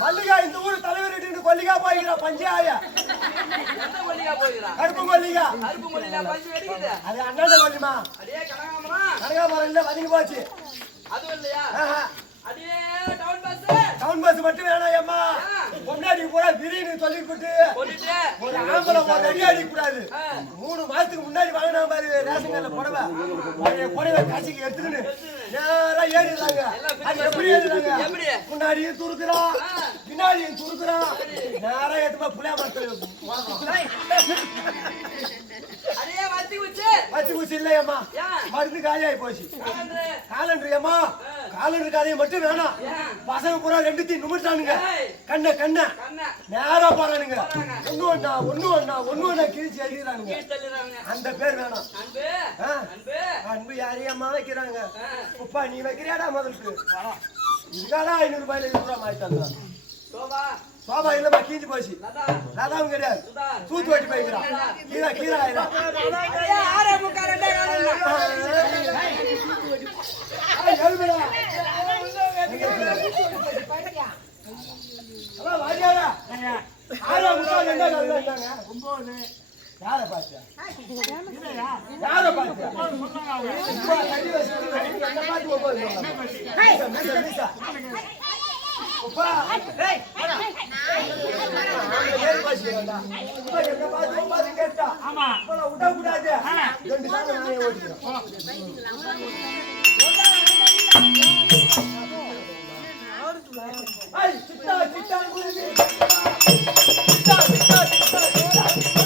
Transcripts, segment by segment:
மல்லிகா இந்த ஊர் தலைவர் வீட்டுக்கு கொல்லிக்கா போய்க்கிறா பஞ்சாய. கருப்பு வெடிக்குது அது அண்ணன் கொல்லிமா. கனகாமரம் இல்ல வதங்கி போச்சு. அதுவும் இல்லையா? டவுன் பஸ் டவுன் பஸ் மட்டும் பொண்டாடி பூரா பிரின்னு சொல்லிவிட்டு ஒரு ஆம்பளை ஒரு அடி அடிக்க கூடாது ஆ. மூணு மாசத்துக்கு முன்னாடி வாங்கினா பாரு ரேஷன் கடையில புடவை. பழைய புடவை காசிக்கு எடுத்துக்கின்னு நேரா ஏறிடுறாங்க. அது எப்படி ஏறிடுறாங்க? முன்னாடியும் துருக்குறான் பின்னாடியும் துருக்குறான். நேரா ஏத்துமா புளியா மரத்துல பத்து குச்சி இல்லையம்மா. மருந்து காலியாகி போச்சு காலண்டர் ஏம்மா காலண்டர் காலையை மட்டும் வேணாம். பசங்க பூரா ரெண்டுத்தையும் நிமிட்டானுங்க. கண்ண கண்ண. நேரா போறானுங்க. ஒண்ணு ஒண்ணா ஒண்ணு ஒண்ணா ஒண்ணு ஒண்ணா கிழிச்சு தள்ளிடுறாங்க. அந்த பேர் வேணாம். அன்பு. யாரையம்மா வைக்கிறாங்க. உப்பா நீ வைக்கிறியாடா முதலுக்கு? இதுக்காடா ஐநூறு ரூபாயில இருபது ரூபா மாறி தந்தான் சோபா இல்லம்மா கீஞ்சு போச்சு. அதான் கிடையாது. சுதா. தூத்து வட்டி போய்க்கிறான். கீழே கீழே ஆயிரம் யாரை யாரை பார்த்து விடக்கூடாது. ரெண்டு சாணம் நானே ஓட்டிக்கிறேன். சித்தா. சித்தா, சித்தா, சித்தா, சித்தா.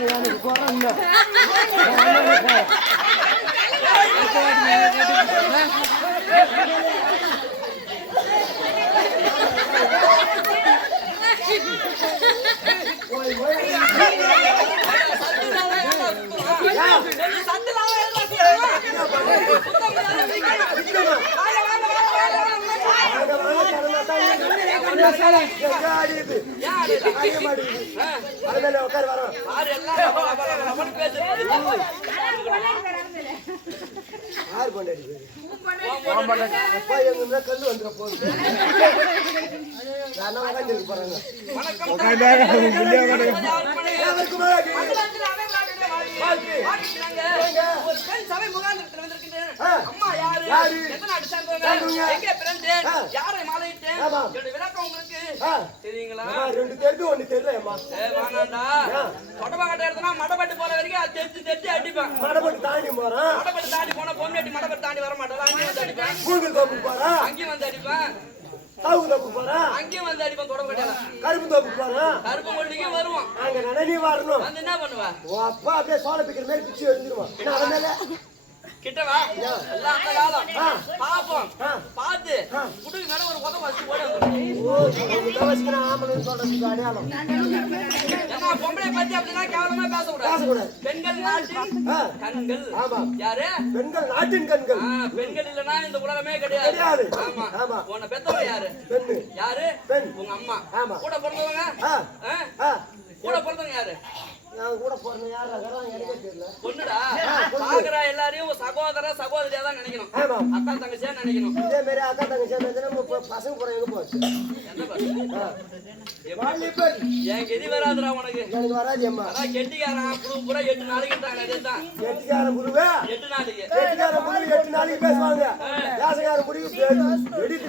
வாங்க, ஆறு எங்கன்னா கல்லு வந்துட போகுது போறாங்க ஒரு பெண் சபை முகாந்திரத்தில் வந்திருக்கின்றேன். ஆ. அம்மா யாரு? எந்த நாடு சார்ந்தவங்க? எங்கே பிறந்தேன்? யாரை மாலையிட்டேன்? என்னுடைய விளக்கம் உங்களுக்கு. தெரியுங்களா? ரெண்டு தெரிஞ்சு ஒண்ணு எடுத்தனா மடப்பட்டு போற வரைக்கும் அது தெரிச்சு அடிப்பேன். மடப்பட்டு தாண்டி போறான் மடப்பட்டு தாண்டி போனா பொண்ணாட்டி மடப்பட்டு தாண்டி வர மாட்டாளா? அங்கேயும் வந்து அடிப்பேன். அங்கேயும் வந்து அடிப்பேன். சாவு தோப்புக்கு போறான் அங்கேயும் வந்து அடிப்பேன் தொடப்பக்கட்டையில கருப்பு தோப்புக்கு போறான் கருப்பு மொழிக்கும் வருவான். அங்க நடனி வரணும். வந்து என்ன பண்ணுவ? அப்பா அப்படியே சோள பிக்கிற மாதிரி பிச்சு எழுந்துருவான் என்ன அவன் மேல கிட்ட வா. எல்லாம் அந்த காலம். பாப்போம். பார்த்து. குடுக்கு மேல ஒரு உதவ வச்சு போட. வந்துடும் ஓ அவங்க தவசிக்கிற ஆம்பளைன்னு சொல்றதுக்கு அடையாளம். ஏன்னா பொம்பளை பத்தி அப்படின்னா கேவலமா பேசக்கூடாது. பேசக்கூடாது. பெண்கள் நாட்டின் கண்கள். ஆமா. யாரு? பெண்கள் நாட்டின் கண்கள். பெண்கள் இல்லனா இந்த உலகமே கிடையாது. கிடையாது. ஆமா. ஆமா. உன்னை பெத்தவங்க யாரு? பெண்ணு. யாரு? பெண். உங்க அம்மா. ஆமா. கூட பிறந்தவங்க? கூட பிறந்தவங்க யாரு? நான் கூட போறேன் யாரா இருக்கிறான் எனக்கே தெரியல பொண்ணுடா? பாக்குற எல்லாரையும் சகோதர சகோதரியா தான் நினைக்கணும். அக்கா தங்கச்சியா நினைக்கணும். இதே மாதிரி அக்கா தங்கச்சி சேர்ந்தா நம்ம ப- பசங்க போற எங்க போச்சு. என் கெதி வராதுடா உனக்கு. எனக்கு வராது அம்மா. அதான் கெட்டிக்காரன் புழு பூரா எட்டு நாளைக்கு அதுதான். எட்டுக்கார முருவே எட்டு நாளைக்கு. எட்டு நாளைக்கு பேசுவாங்க. எடிட்டு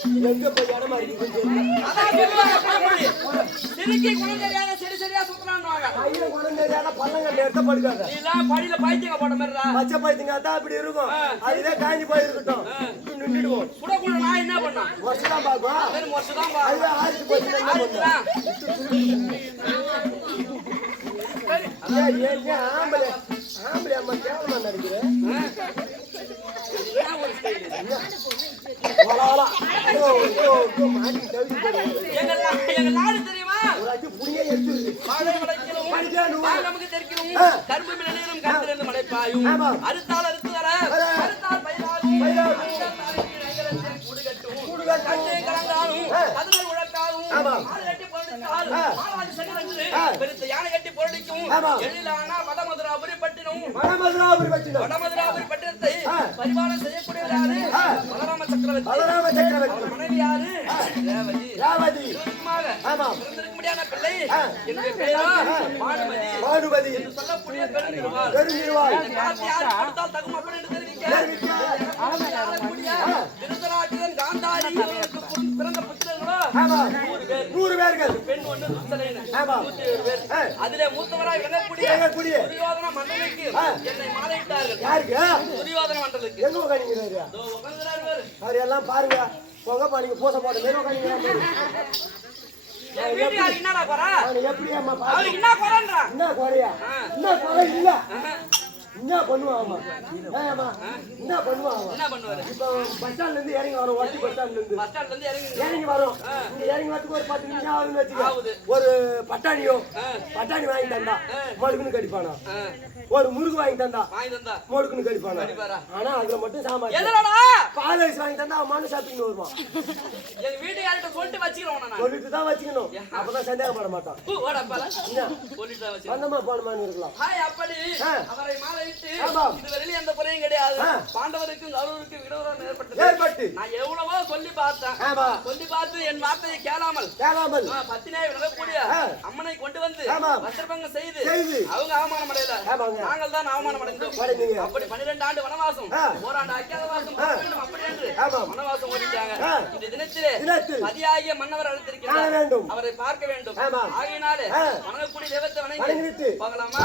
எங்க போய் இடமா சரி சரியா சுத்தலான்னுவாங்க. பையன் குணம் தெரியாத பள்ளங்கள்ல எடுத்த படுக்காத நீ எல்லாம் படியில பைத்தியங்க போட்ட மாதிரிடா. பைத்தியங்க அப்படி இருக்கும் அதுவே காஞ்சி போயிருக்கட்டும் இப்படி நின்றுடுவோம் சுடக்குள்ள நான் என்ன பண்ணேன்? வருஷம் தான் பார்க்கும் வெறும் மொசைதான் பா. அதுவே என்ன. சரி. ஏன் ஆம்பளை ஆம்பளை அம்மா கேவலமா நடிக்கிறேன் அறுத்தால் அறுத்து வர. அறுத்தால் பயிராகும். பயிராகும். வடமதுராபுரி பட்டினம். மணமதுராபுரி பட்டினம். வடமதுராபுரி பட்டினத்தை ஆ. பரிபாலனம் செய்யக்கூடியவர் யாரு? ஆ. பலராம சக்கரவர்த்தி. பலராம சக்கரவர்த்தி. மனைவி யாரு? ரேவதி. ராவதி. சுருக்கமாக ஆமா. பிறந்திருக்க முடியாத பிள்ளை. என்னுடைய பெயரா பானுமதி. என்று சொல்லக்கூடிய பெருநிறுவாள். இந்த காத்து யார் கொடுத்தால் தகும் அப்படின்னு தெரிவிக்க காந்தாரி நூறு பேர். நூறு பேர்கள். பெண் ஒன்று. அதிலே மூத்தவராய் விளங்கக்கூடிய. துரியோதன மண்டலுக்கு. என்னை மாலையிட்டார்கள். யாருக்கு? துரியோதன மண்டலுக்கு. எங்க. அவர் எல்லாம் பாருங்க. பாருங்க பூசை என்னடா குறை? அவனை எப்படி அம்மா? என்ன குறையா என்ன குறை இல்ல. என்ன பண்ணுவான் அவன்? என்ன பண்ணுவான் அவன்? இப்போ பஸ் ஸ்டாண்ட்ல இருந்து இறங்கி வரோம் ஒட்டி பஸ் ஸ்டாண்ட்ல இருந்து. பஸ் ஸ்டாண்ட்ல இருந்து இறங்கி இறங்கி வரோம். இங்க இறங்கி வரதுக்கு ஒரு பத்து நிமிஷம் ஆகுதுன்னு வச்சுக்க. ஒரு பட்டாணியோ பட்டாணி வாங்கி தந்தா மொடுக்குன்னு கடிப்பானா. ஒரு முறுக்கு வாங்கி தந்தா மொடுக்குன்னு கடிப்பானா? ஆனா அதுல மட்டும் சாமான் பால் ஐஸ் வாங்கி தந்தா அவன் மனு சாப்பிட்டு வருவான். எங்க வீட்டுக்கார்ட்ட சொல்லிட்டு வச்சுக்கிறோம் நான் சொல்லிட்டு தான் வச்சுக்கணும் அப்பதான் சந்தேகப்பட மாட்டான் பூ, ஓடப்பா என்ன சொல்லிட்டு தான் வச்சுக்கிறோம் வந்தமா போனமான்னு இருக்கலாம் ஹாய் அப்படி ஆ. அவரை மாலையிட்டு ஆமாம். இதுவரையிலும் எந்த குறையும் கிடையாது. பாண்டவருக்கும் கௌரவருக்கும் விரோதம் ஏற்பட்டது ஏற்பட்டு நான் எவ்வளவோ சொல்லி பார்த்தேன் ஆமா சொல்லி பார்த்து என் வார்த்தையை கேளாமல் கேளாமல் விலகக்கூடிய ஆ. அம்மனை கொண்டு வந்து. வஸ்திரபங்கம் செய்து. அவங்க அவமானம் அடையல. நாங்கள் தான் அவமானம் அடைந்தோம். அப்படி பன்னிரெண்டு ஆண்டு வனவாசம். ஓராண்டு அப்படி என்று. வனவாசம் ஓடிட்டாங்க. இந்த தினத்திலே பதியாகிய மன்னவர் அழைத்திருக்கிறார். வேண்டும். அவரை பார்க்க வேண்டும். ஆகையினாலே. வணங்கக்கூடிய தெய்வத்தை வணங்கி போகலாமா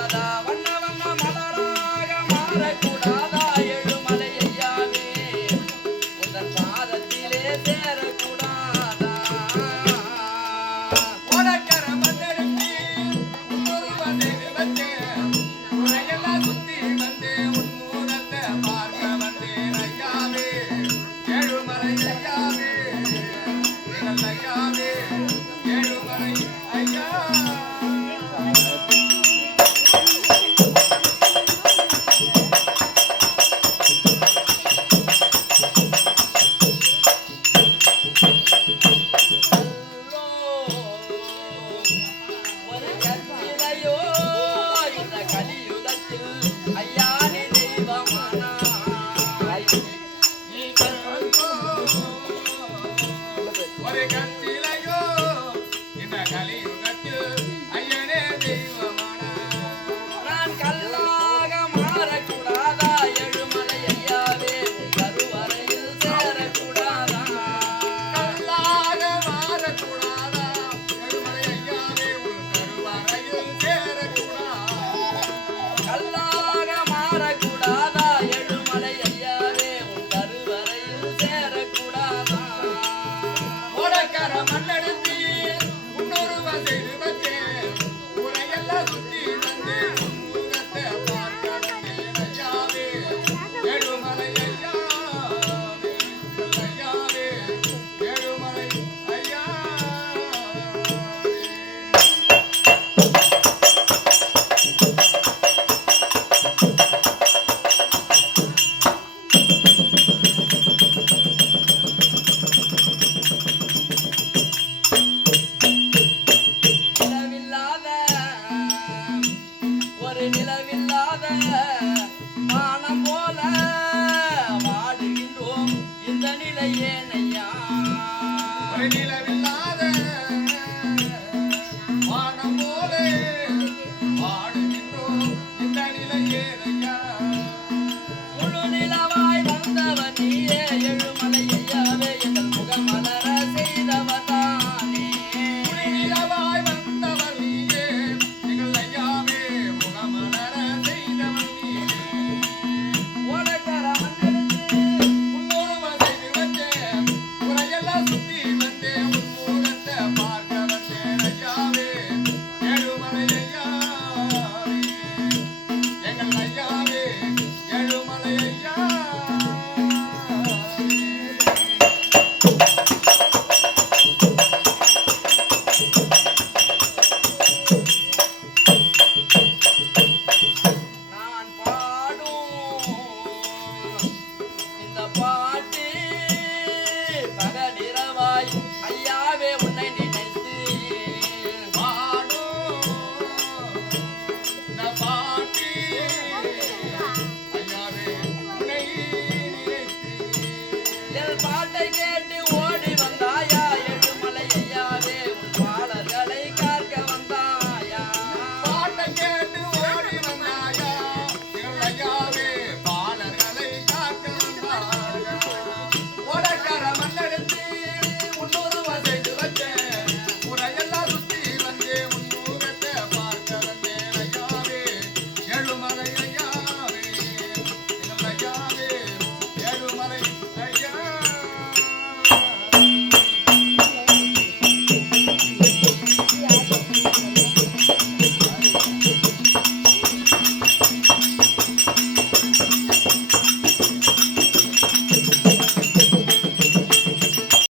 I'm not Dada. Obrigado. Ramana